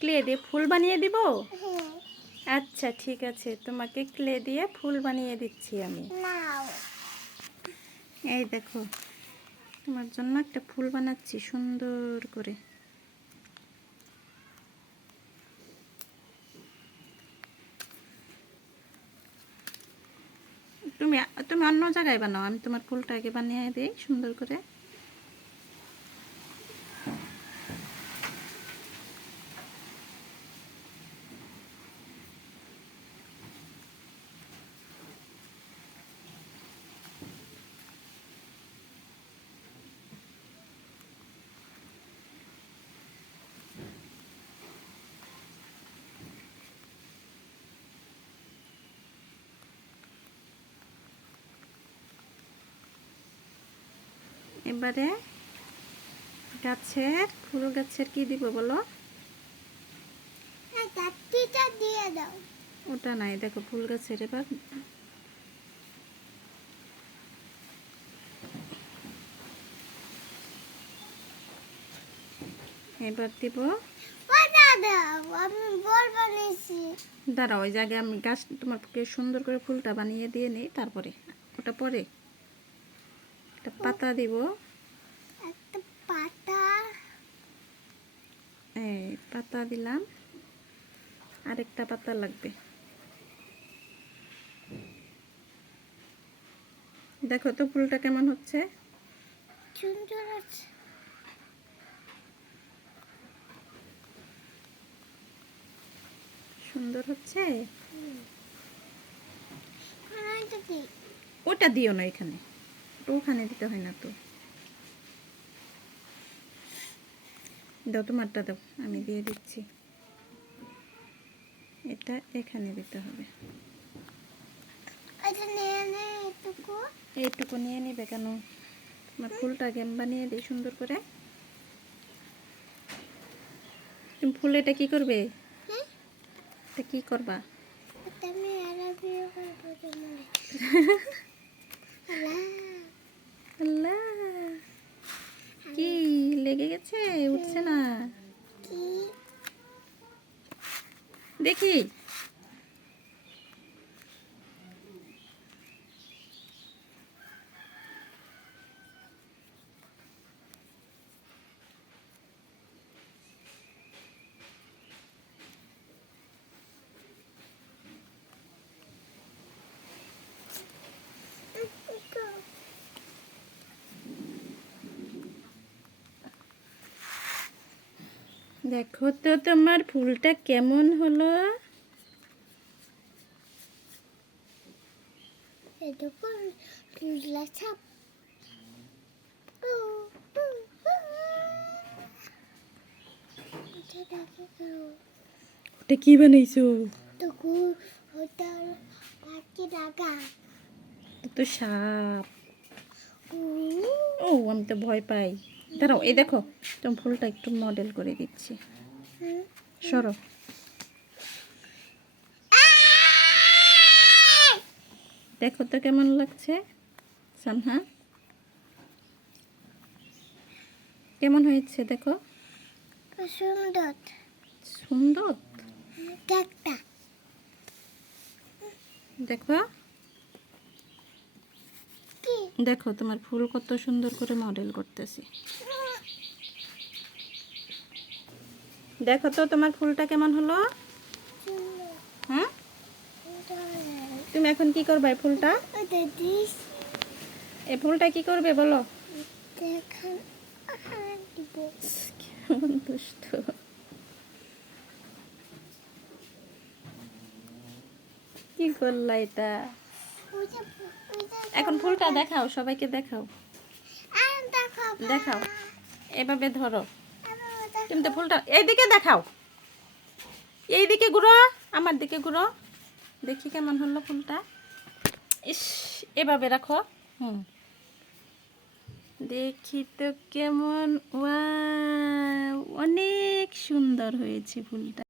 Clay দিয়ে ফুল বানিয়ে দিব? আচ্ছা ঠিক আছে, তোমাকে ক্লে দিয়ে ফুল বানিয়ে দিচ্ছি আমি। এই দেখো, তোমার জন্য একটা ফুল বানাচ্ছি সুন্দর করে। তুমি তুমি অন্য জায়গায় বানাও, আমি তোমার ফুলটা আগে বানিয়ে দিই সুন্দর করে। এবারে গাছের ফুল গাছের কি দিব বলো? দিয়ে দাও। ওটা নাই, দেখো ফুল গাছের এবার এবার দিব। আমি বল বানিয়েছি। দাঁড়াও, ওই জায়গায় আমি গাছ তোমাকে সুন্দর করে ফুলটা বানিয়ে দিয়ে নিই, তারপরে ওটা পরে একটা পাতা দিব। একটা পাতা, এই পাতা দিলাম, আরেকটা পাতা লাগবে। দেখো তো ফুলটা কেমন হচ্ছে? সুন্দর আছে। সুন্দর হচ্ছে। কি? ওটা দিও না এখানে, ওখানে দিতে হয় না তো। দাও তোমারটা দাও, আমি দিয়ে দিচ্ছি। এটা এখানে দিতে হবে। এইটুকু নিয়ে নিবে কেন? তোমার ফুলটাকে আমি বানিয়ে দিই সুন্দর করে। তুমি ফুল এটা কি করবে? এটা কি করবা? আল্লাহ, কি লেগে গেছে? উঠছে না দেখি। দেখো তো তোমার ফুলটা কেমন হলো? ওটা কি বানাইছো? তো সাপ। ও আমি তো ভয় পাই। দাঁড়াও, এই দেখো তোমার ফুলটা একটু মডেল করে দিচ্ছি, সরো। দেখো তো কেমন লাগছে সানহা, কেমন হয়েছে দেখো? সুন্দর সুন্দর। দেখো দেখো তোমার ফুল কত সুন্দর করে মডেল করতেছি। দেখো তো তোমার ফুলটা কেমন হলো? হ্যাঁ, তুমি এখন কি করবে এই ফুলটা? এই ফুলটা কি করবে বলো? কেমন দুষ্ট। কি করলা এটা? এখন ফুলটা দেখাও, সবাইকে দেখাও। দেখাও, এভাবে ধরো। তুমি তো ফুলটা এইদিকে দেখাও, এইদিকে ঘুরো, আমার দিকে ঘুরো, দেখি কেমন হলো ফুলটা। ইস, এভাবে রাখো। দেখি তো কেমন। ওয়াও, অনেক সুন্দর হয়েছে ফুলটা।